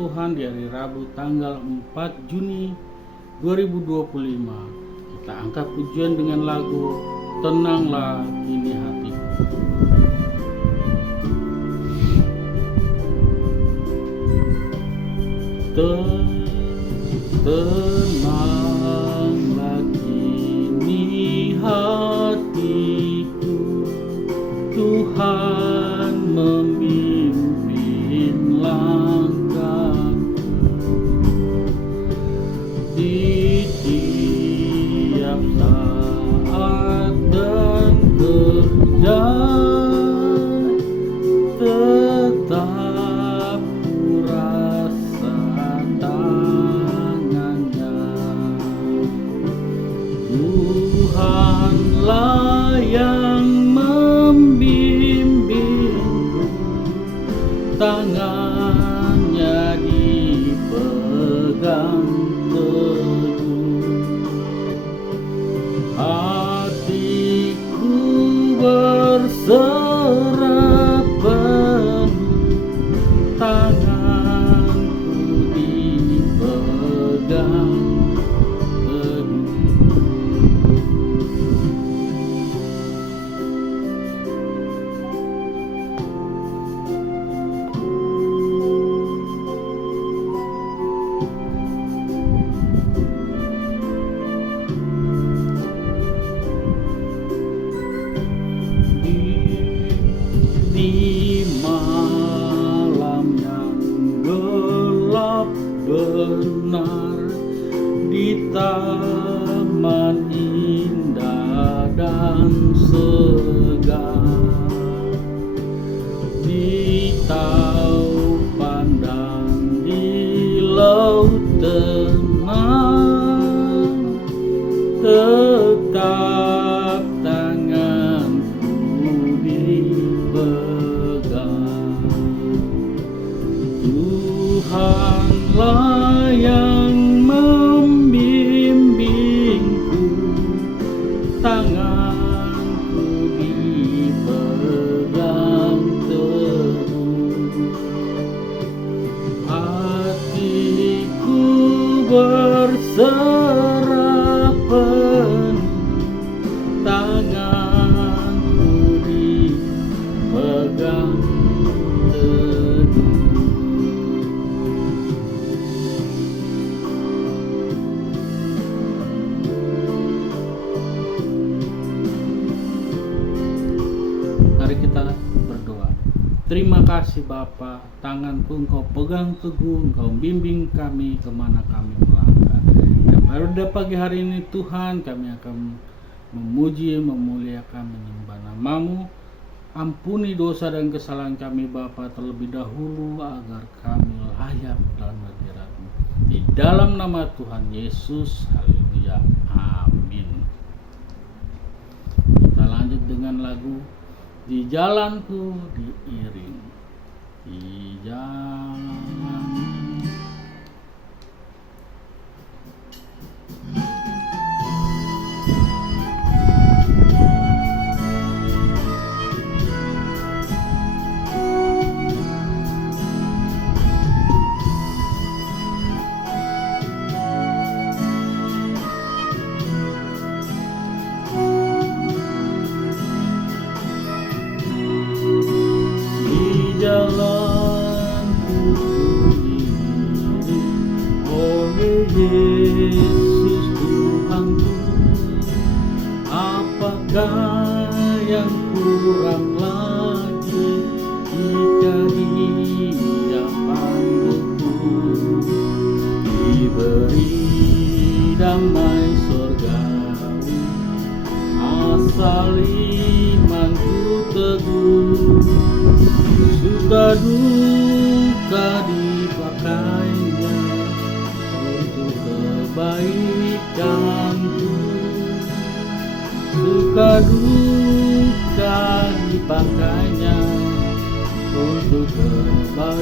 Tuhan di hari Rabu tanggal 4 Juni 2025. Kita angkat pujian dengan lagu Tenanglah Kini Hatiku. Tenanglah kini hatiku, Tuhan memimpin langkahku di tiap saat dan kerja, tetap ku rasa tangannya. Tuhanlah yang membimbingku, tangannya dipegang teguh. Hatiku berserah penuh, tanganku dipegang teguh. Di malam yang gelap benar, di taman indah dan segar, di taupan dan di laut tenang, tetap tanganku dipegang. Tuhanlah yang membimbingku, tanganku dipegang teguh. Hatiku berserah penuh, tanganku dipegang teguh. Mari kita berdoa. Terima kasih Bapa, tanganku Engkau pegang teguh, Engkau bimbing kami kemana kami melangkah. Dan pada pagi hari ini Tuhan, kami akan memuji, memuliakan, menyembah nama-Mu. Ampuni dosa dan kesalahan kami Bapa terlebih dahulu, agar kami layak dalam hadirat-Mu. Di dalam nama Tuhan Yesus, haleluya, amin. Kita lanjut dengan lagu Di Jalanku Diiring. Di jalan jalanku diiring oleh Yesus Tuhanku. Apakah yang kurang lagi jika Dia panduku? Diberi damai surgawi, asal imanku teguh. Suka duka dipakainya untuk kebaikanku. Suka duka dipakainya untuk kebaikanku.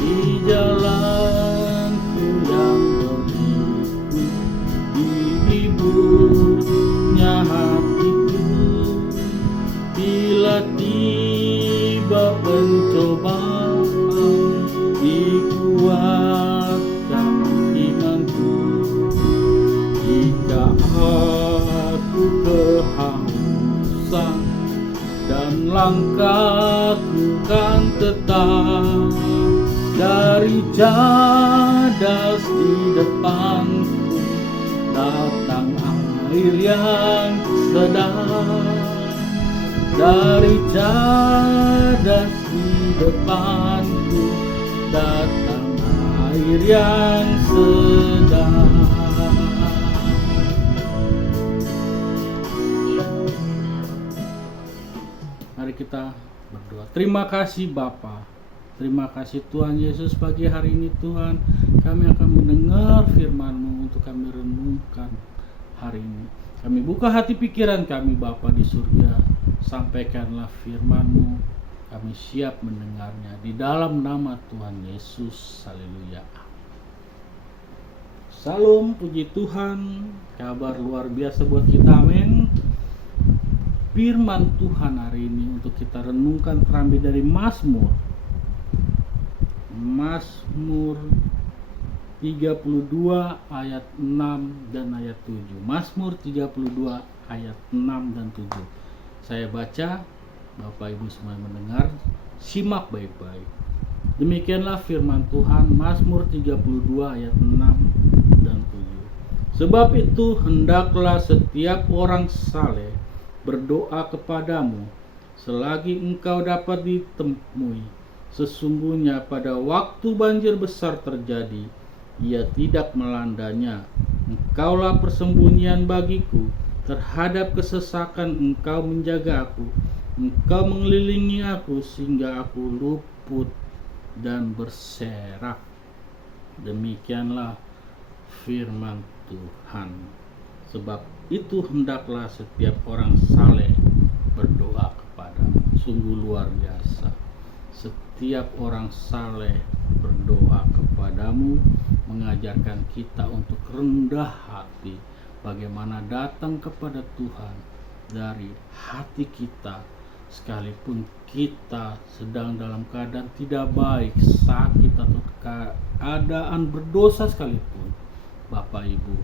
Di jalan cadas di depanku, datang air yang sedang. Dari cadas di depanku, datang air yang sedang. Mari kita berdoa. Terima kasih Bapa. Terima kasih Tuhan Yesus, pagi hari ini Tuhan kami akan mendengar firman-Mu untuk kami renungkan hari ini. Kami buka hati pikiran kami Bapa di surga. Sampaikanlah firman-Mu, kami siap mendengarnya di dalam nama Tuhan Yesus. Haleluya. Salam, puji Tuhan. Kabar luar biasa buat kita, amin. Firman Tuhan hari ini untuk kita renungkan terambil dari Mazmur 32 ayat 6 dan ayat 7. Mazmur 32 ayat 6 dan 7. Saya baca, Bapak Ibu semua mendengar, simak baik-baik. Demikianlah firman Tuhan, Mazmur 32 ayat 6 dan 7. Sebab itu hendaklah setiap orang saleh berdoa kepadamu selagi engkau dapat ditemui. Sesungguhnya pada waktu banjir besar terjadi, ia tidak melandanya. Engkaulah persembunyian bagiku, terhadap kesesakan engkau menjaga aku. Engkau mengelilingi aku sehingga aku luput dan berserak. Demikianlah firman Tuhan. Sebab itu hendaklah setiap orang saleh berdoa kepadamu. Sungguh luar biasa. Setiap orang saleh berdoa kepadamu, mengajarkan kita untuk rendah hati, bagaimana datang kepada Tuhan dari hati kita, sekalipun kita sedang dalam keadaan tidak baik, sakit atau keadaan berdosa sekalipun. Bapak Ibu,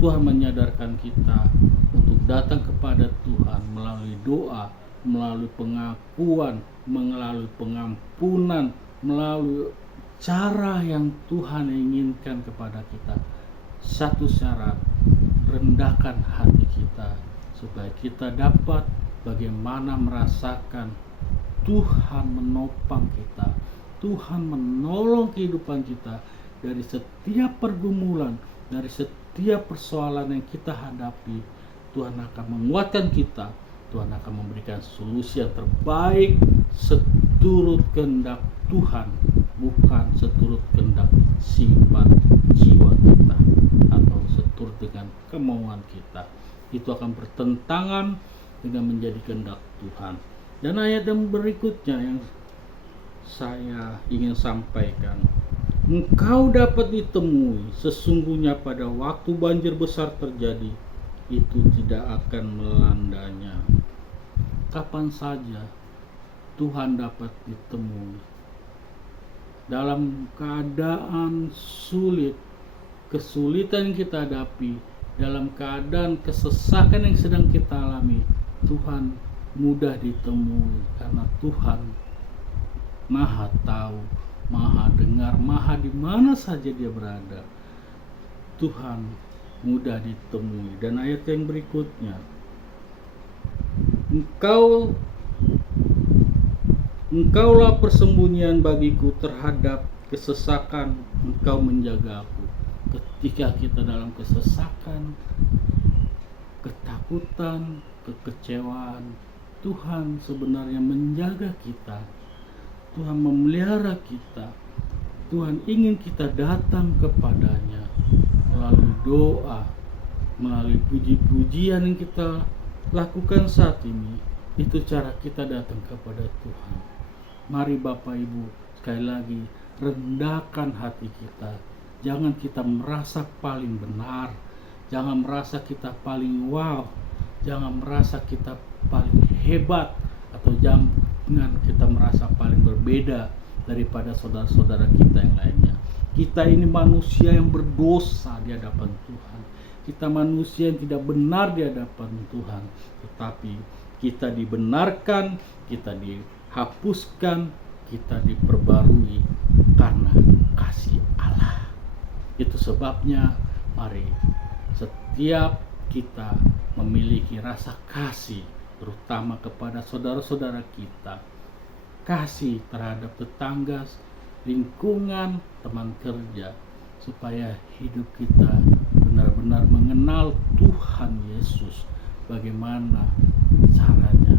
Tuhan menyadarkan kita untuk datang kepada Tuhan melalui doa, melalui pengakuan, melalui pengampunan, melalui cara yang Tuhan inginkan kepada kita. Satu syarat, rendahkan hati kita supaya kita dapat bagaimana merasakan Tuhan menopang kita, Tuhan menolong kehidupan kita dari setiap pergumulan, dari setiap persoalan yang kita hadapi. Tuhan akan menguatkan kita, Tuhan akan memberikan solusi yang terbaik seturut kehendak Tuhan, bukan seturut kehendak sifat jiwa kita atau seturut dengan kemauan kita. Itu akan bertentangan dengan menjadi kehendak Tuhan. Dan ayat yang berikutnya yang saya ingin sampaikan, engkau dapat ditemui, sesungguhnya pada waktu banjir besar terjadi, itu tidak akan melandanya. Kapan saja Tuhan dapat ditemui dalam keadaan sulit, kesulitan yang kita hadapi, dalam keadaan kesesakan yang sedang kita alami. Tuhan mudah ditemui karena Tuhan Maha tahu, Maha dengar, Maha di mana saja dia berada. Tuhan mudah ditemui. Dan ayat yang berikutnya, engkaulah persembunyian bagiku, terhadap kesesakan engkau menjaga aku. Ketika kita dalam kesesakan, ketakutan, kekecewaan, Tuhan sebenarnya menjaga kita. Tuhan memelihara kita. Tuhan ingin kita datang kepadanya melalui doa, melalui puji-pujian yang kita lakukan saat ini. Itu cara kita datang kepada Tuhan. Mari Bapak Ibu, sekali lagi rendahkan hati kita. Jangan kita merasa paling benar, jangan merasa kita paling wow, jangan merasa kita paling hebat, atau jangan kita merasa paling berbeda daripada saudara-saudara kita yang lainnya. Kita ini manusia yang berdosa di hadapan Tuhan. Kita manusia yang tidak benar di hadapan Tuhan. Tetapi kita dibenarkan, kita dihapuskan, kita diperbarui karena kasih Allah. Itu sebabnya mari setiap kita memiliki rasa kasih, terutama kepada saudara-saudara kita, kasih terhadap tetangga, lingkungan, teman kerja, supaya hidup kita benar-benar mengenal Tuhan Yesus, bagaimana caranya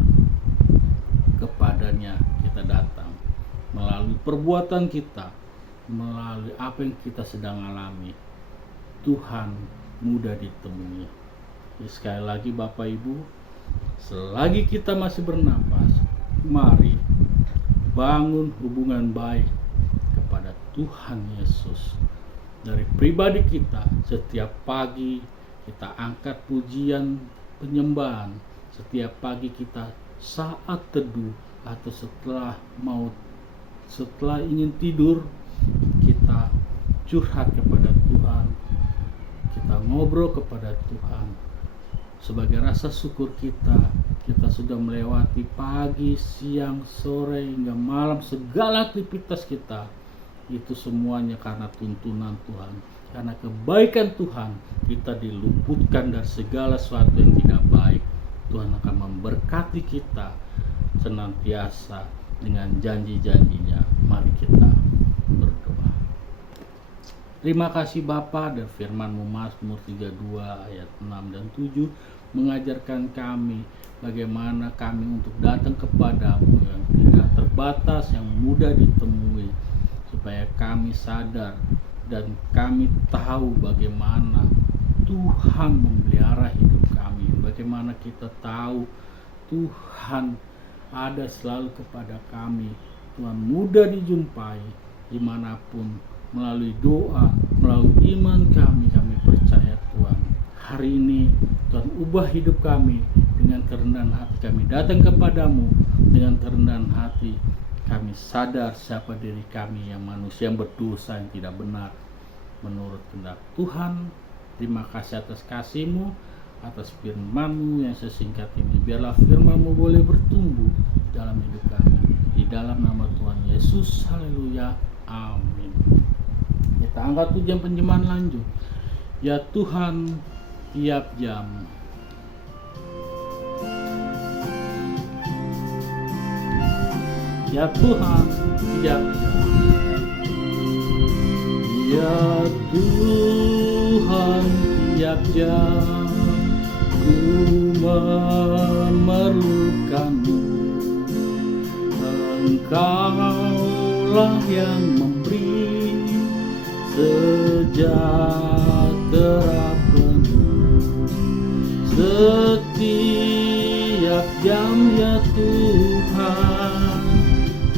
kepadanya kita datang, melalui perbuatan kita, melalui apa yang kita sedang alami. Tuhan mudah ditemui. Sekali lagi Bapak Ibu, selagi kita masih bernapas, mari bangun hubungan baik kepada Tuhan Yesus. Dari pribadi kita, setiap pagi kita angkat pujian penyembahan, setiap pagi kita saat teduh atau setelah ingin tidur, kita curhat kepada Tuhan, kita ngobrol kepada Tuhan. Sebagai rasa syukur kita sudah melewati pagi, siang, sore, hingga malam, segala aktivitas kita. Itu semuanya karena tuntunan Tuhan, karena kebaikan Tuhan. Kita diluputkan dari segala sesuatu yang tidak baik. Tuhan akan memberkati kita senantiasa dengan janji-janjinya. Mari kita berdoa. Terima kasih Bapa, dan firman-Mu Mazmur 32 ayat 6 dan 7 mengajarkan kami bagaimana kami untuk datang kepadamu yang tidak terbatas, yang mudah ditemui, supaya kami sadar dan kami tahu bagaimana Tuhan memelihara hidup kami, bagaimana kita tahu Tuhan ada selalu kepada kami. Tuhan mudah dijumpai dimanapun, melalui doa, melalui iman kami percaya Tuhan. Hari ini Tuhan ubah hidup kami dengan kerendahan hati. Kami datang kepadamu dengan kerendahan hati. Kami sadar siapa diri kami yang manusia yang berdosa, yang tidak benar menurut kehendak Tuhan. Terima kasih atas kasih-Mu, atas firman-Mu yang sesingkat ini. Biarlah firman-Mu boleh bertumbuh dalam hidup kami. Di dalam nama Tuhan Yesus, haleluya, amin. Kita angkat pujian penyembahan lanjut. Ya Tuhan, tiap jam. Ya Tuhan, tiap jam. Ya Tuhan, tiap jam ku memerlukan-Mu. Engkaulah yang memberi sejahtera penuh setiap jam. Ya Tuhan,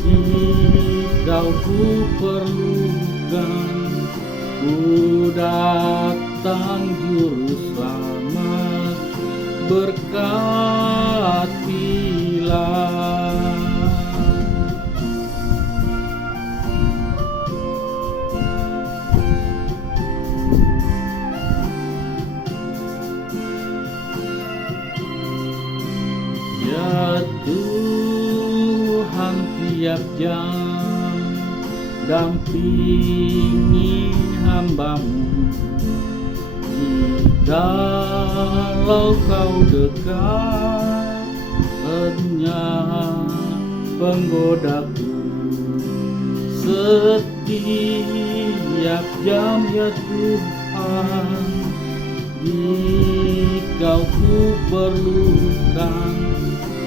Engkau ku perlukan. Ku datang juru selamat, berkatilah. Ya Tuhan, tiap jam dampingi hamba-Mu. Jikalau Kau dekat, hanya penggodaku setiap jam. Ya Tuhan, Dikau ku perlukan.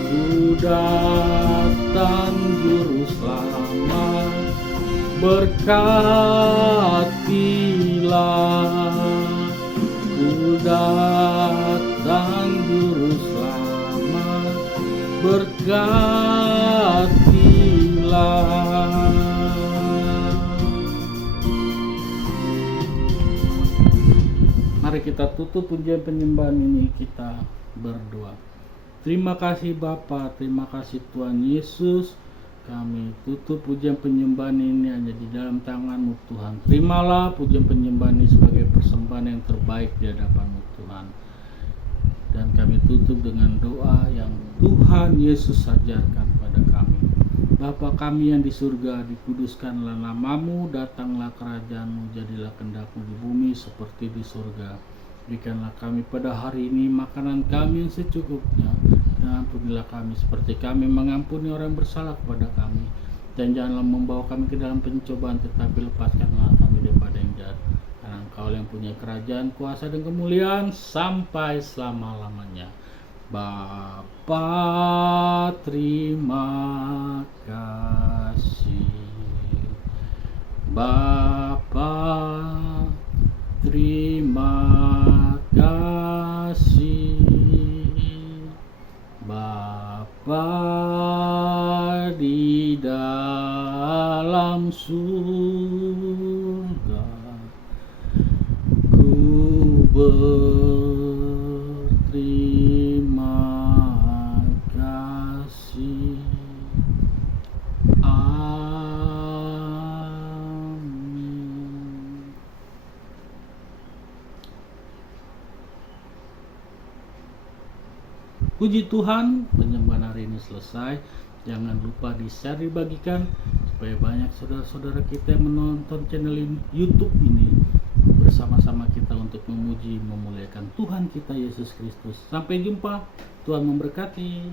Ku datang juru selamat, berkatilah. Ku datang juru selamat, berkatilah. Mari kita tutup pujian penyembahan ini, kita berdoa. Terima kasih Bapa, terima kasih Tuhan Yesus. Kami tutup pujian penyembahan ini hanya di dalam tangan-Mu Tuhan. Terimalah pujian penyembahan ini sebagai persembahan yang terbaik di hadapan-Mu Tuhan. Dan kami tutup dengan doa yang Tuhan Yesus ajarkan pada kami. Bapa kami yang di surga, dikuduskanlah namamu, datanglah kerajaanmu, jadilah kehendakmu di bumi seperti di surga. Berikanlah kami pada hari ini makanan kami yang secukupnya, dan ampunilah kami seperti kami mengampuni orang yang bersalah kepada kami. Dan janganlah membawa kami ke dalam pencobaan, tetapi lepaskanlah kami daripada yang jahat. Karena Engkau yang punya kerajaan, kuasa dan kemuliaan sampai selama-lamanya. Bapa, terima kasih. Bapa, terima kasih. Bapa di dalam surga, ku berterima kasih. Amin. Puji Tuhan, penyembahan hari ini selesai. Jangan lupa di-share, dibagikan supaya banyak saudara-saudara kita yang menonton channel YouTube ini. Bersama-sama kita untuk memuji, memuliakan Tuhan kita Yesus Kristus. Sampai jumpa, Tuhan memberkati.